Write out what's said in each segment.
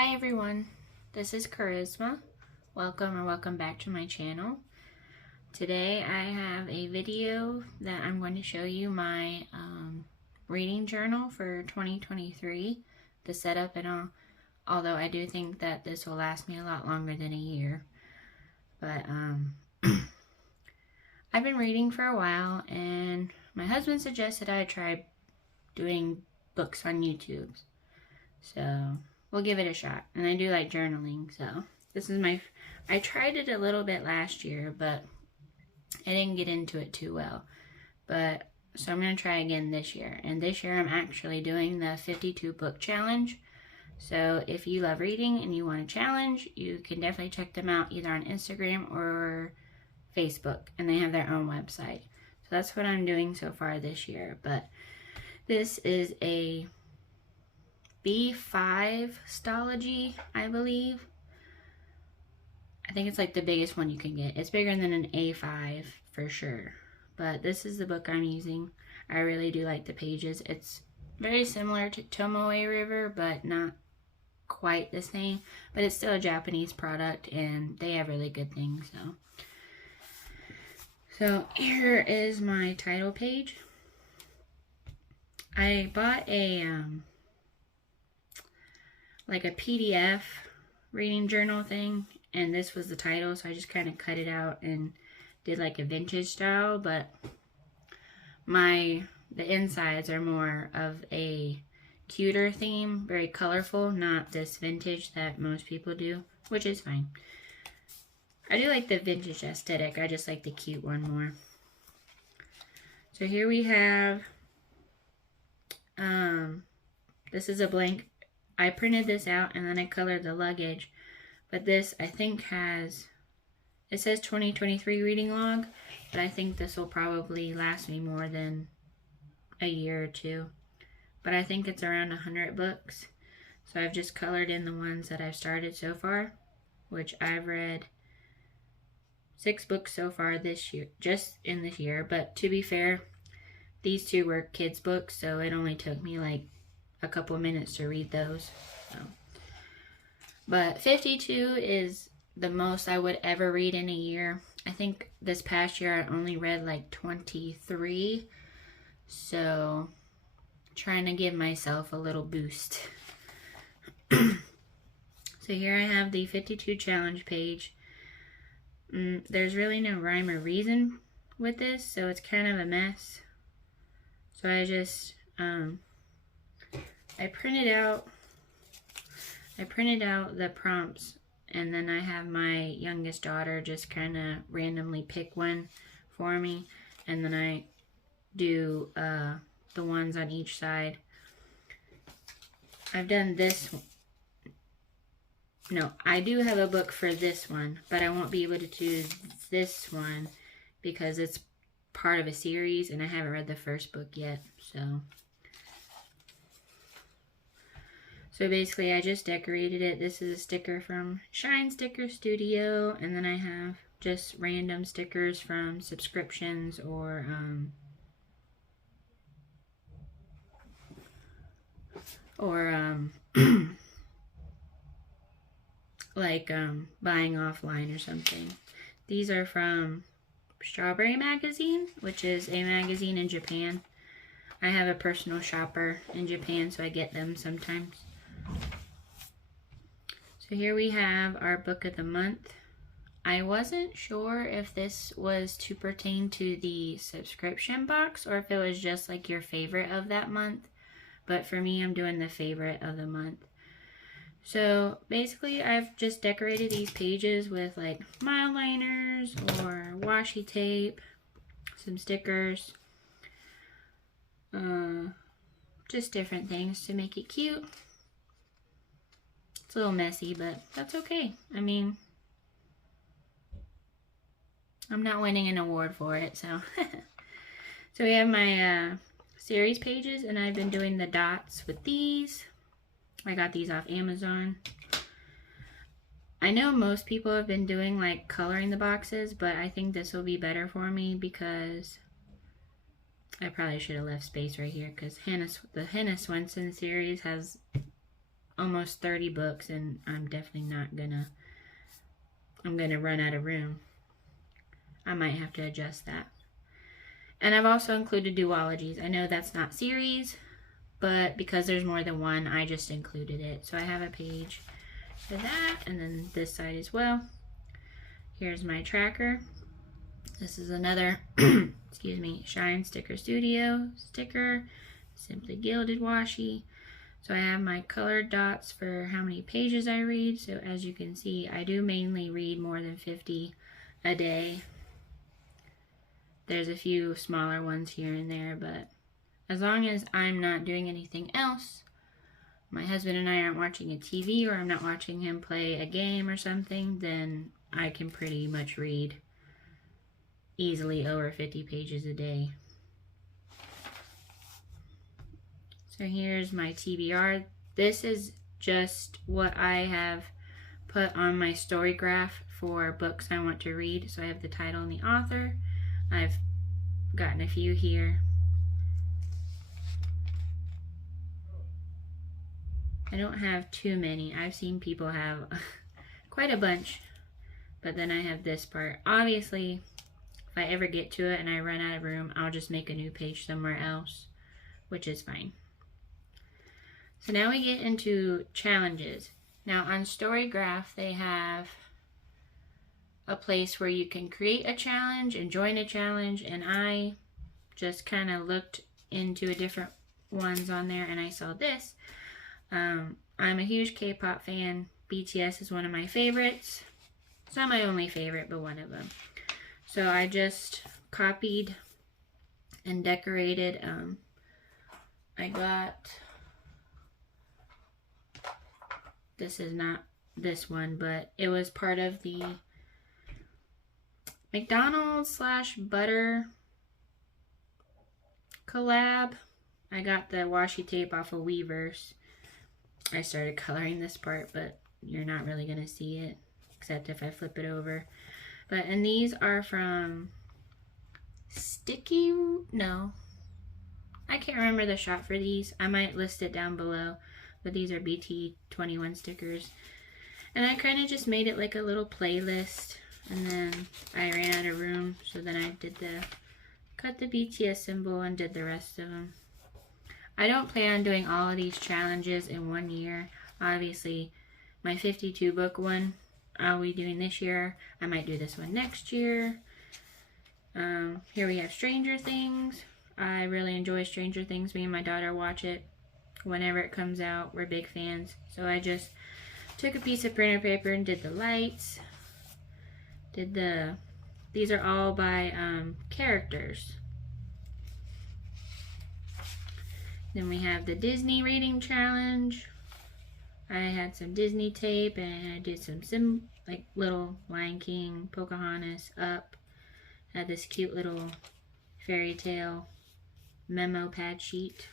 Hi everyone, this is Charisma. Welcome back to my channel. Today I have a video that I'm going to show you my reading journal for 2023, the setup and all, although I do think that this will last me a lot longer than a year. But I've been reading for a while, and my husband suggested I try doing books on YouTube. So we'll give it a shot. And I do like journaling, so this is I tried it a little bit last year, but I didn't get into it too well. So I'm going to try again this year. And this year I'm actually doing the 52 book challenge. So if you love reading and you want a challenge, you can definitely check them out either on Instagram or Facebook. And they have their own website. So that's what I'm doing so far this year. But this is a B5 stology, I believe. I think it's like the biggest one you can get. It's bigger than an A5 for sure. But this is the book I'm using. I really do like the pages. It's very similar to Tomoe River, but not quite the same. But it's still a Japanese product, and they have really good things. So here is my title page. I bought a like a PDF reading journal thing, and this was the title, so I just kind of cut it out and did like a vintage style, but the insides are more of a cuter theme, very colorful, not this vintage that most people do, which is fine. I do like the vintage aesthetic, I just like the cute one more. So here we have, this is a blank. I printed this out and then I colored the luggage, but this I think it says 2023 reading log, but I think this will probably last me more than a year or two. But I think it's around 100 books. So I've just colored in the ones that I've started so far, which I've read 6 books so far this year, just in this year. But to be fair, these two were kids' books, so it only took me like a couple of minutes to read those. So. But 52 is the most I would ever read in a year. I think this past year I only read like 23. So trying to give myself a little boost. So here I have the 52 challenge page. There's really no rhyme or reason with this, so it's kind of a mess. So I just I printed out the prompts, and then I have my youngest daughter just kind of randomly pick one for me, and then I do the ones on each side. I've done this. No, I do have a book for this one, but I won't be able to do this one because it's part of a series and I haven't read the first book yet. So basically I just decorated it. This is a sticker from Shine Sticker Studio, and then I have just random stickers from subscriptions or like buying offline or something. These are from Strawberry Magazine, which is a magazine in Japan. I have a personal shopper in Japan, so I get them sometimes. So here we have our book of the month. I wasn't sure if this was to pertain to the subscription box or if it was just like your favorite of that month. But for me, I'm doing the favorite of the month. So basically, I've just decorated these pages with like mile liners or washi tape, some stickers, just different things to make it cute. It's a little messy, but that's okay. I mean, I'm not winning an award for it, so. So we have my series pages, and I've been doing the dots with these. I got these off Amazon. I know most people have been doing like coloring the boxes, but I think this will be better for me because I probably should have left space right here because the Hannah Swenson series has almost 30 books, and I'm definitely not gonna, I'm gonna run out of room. I might have to adjust that. And I've also included duologies. I know that's not series, but because there's more than one, I just included it. So I have a page for that, and then this side as well. Here's my tracker. This is another, excuse me, Shine Sticker Studio sticker, Simply Gilded washi. So I have my colored dots for how many pages I read. So as you can see, I do mainly read more than 50 a day. There's a few smaller ones here and there, but as long as I'm not doing anything else, my husband and I aren't watching a TV, or I'm not watching him play a game or something, then I can pretty much read easily over 50 pages a day. So here's my TBR. This is just what I have put on my story graph for books I want to read. So I have the title and the author. I've gotten a few here. I don't have too many. I've seen people have quite a bunch, but then I have this part. Obviously, if I ever get to it and I run out of room, I'll just make a new page somewhere else, which is fine. So now we get into challenges. Now on Storygraph, they have a place where you can create a challenge and join a challenge, and I just kind of looked into a different ones on there, and I saw this. I'm a huge K-pop fan. BTS is one of my favorites. It's not my only favorite, but one of them. So I just copied and decorated. I got, this is not this one, but it was part of the McDonald's / butter collab. I got the washi tape off of Weavers. I started coloring this part, but you're not really going to see it, except if I flip it over. But, and these are from no, I can't remember the shop for these. I might list it down below, but these are BT21 stickers. And I kind of just made it like a little playlist, and then I ran out of room, so then I did cut the BTS symbol and did the rest of them. I don't plan on doing all of these challenges in one year. Obviously, my 52 book one, I'll be doing this year. I might do this one next year. Here we have Stranger Things. I really enjoy Stranger Things. Me and my daughter watch it whenever it comes out. We're big fans. So I just took a piece of printer paper and did the lights. These are all by characters. Then we have the Disney reading challenge. I had some Disney tape, and I did some like little Lion King, Pocahontas, Up. Had this cute little fairy tale memo pad sheet.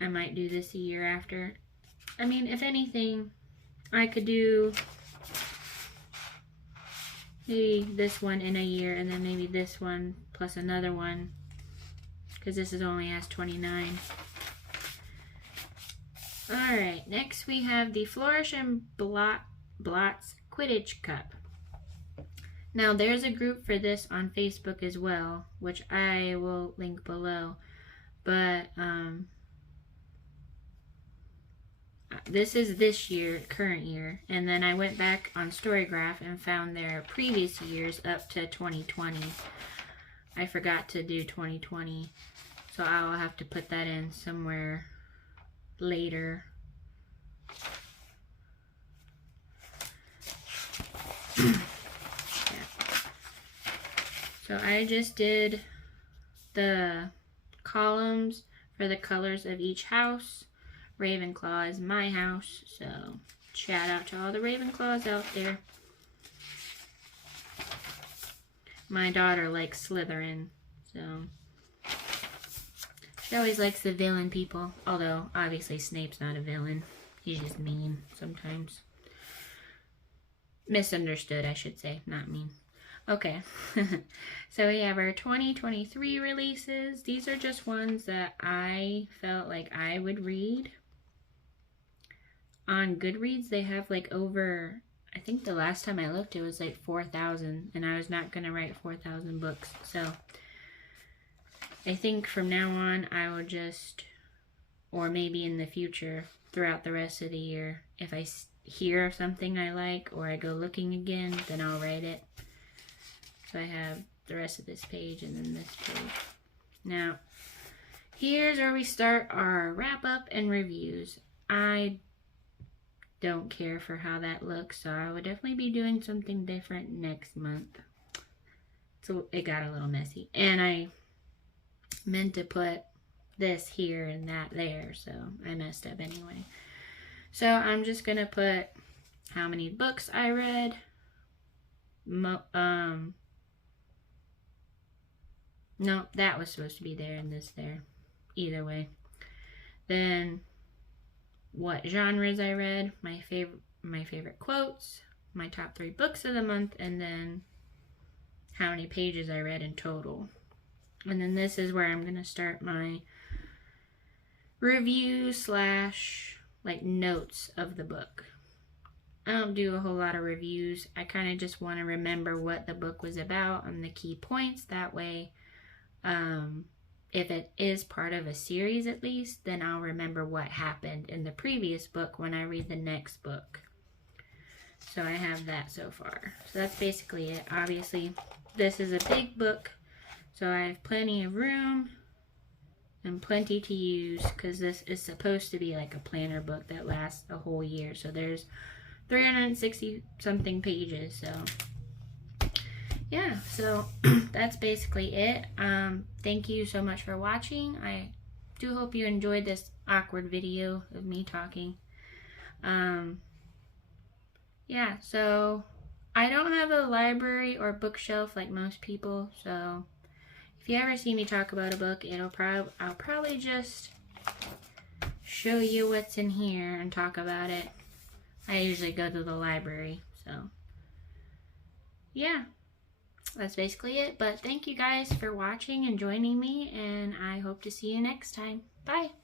I might do this a year after. I mean, if anything, I could do maybe this one in a year, and then maybe this one plus another one, because this is only has 29. Alright, next we have the Flourish and Blots Quidditch Cup. Now there's a group for this on Facebook as well, which I will link below. But this is this year, current year, and then I went back on Storygraph and found their previous years up to 2020. I forgot to do 2020, so I'll have to put that in somewhere later. Yeah. So I just did the columns for the colors of each house. Ravenclaw is my house, so shout out to all the Ravenclaws out there. My daughter likes Slytherin, so she always likes the villain people. Although, obviously, Snape's not a villain. He's just mean sometimes. Misunderstood, I should say, not mean. Okay, so we have our 2023 releases. These are just ones that I felt like I would read. on Goodreads, they have like over, I think the last time I looked, it was like 4,000, and I was not going to write 4,000 books. So I think from now on, I will just, or maybe in the future, throughout the rest of the year, if I hear of something I like or I go looking again, then I'll write it. So I have the rest of this page and then this page. Now, here's where we start our wrap up and reviews. I don't care for how that looks, so I would definitely be doing something different next month. So it got a little messy, and I meant to put this here and that there, so I messed up anyway. So I'm just gonna put how many books I read, no, that was supposed to be there and this there, either way. Then what genres I read, my favorite quotes, my top 3 books of the month, and then how many pages I read in total. And then this is where I'm gonna start my review slash like notes of the book. I don't do a whole lot of reviews. I kind of just want to remember what the book was about and the key points. That way, if it is part of a series at least, then I'll remember what happened in the previous book when I read the next book. So I have that so far. So that's basically it. Obviously, this is a big book, so I have plenty of room and plenty to use, because this is supposed to be like a planner book that lasts a whole year. So there's 360 something pages. So yeah, so that's basically it. Thank you so much for watching. I do hope you enjoyed this awkward video of me talking. Yeah, so I don't have a library or bookshelf like most people, so if you ever see me talk about a book, I'll probably just show you what's in here and talk about it. I usually go to the library, so yeah, that's basically it. But thank you guys for watching and joining me, and I hope to see you next time. Bye!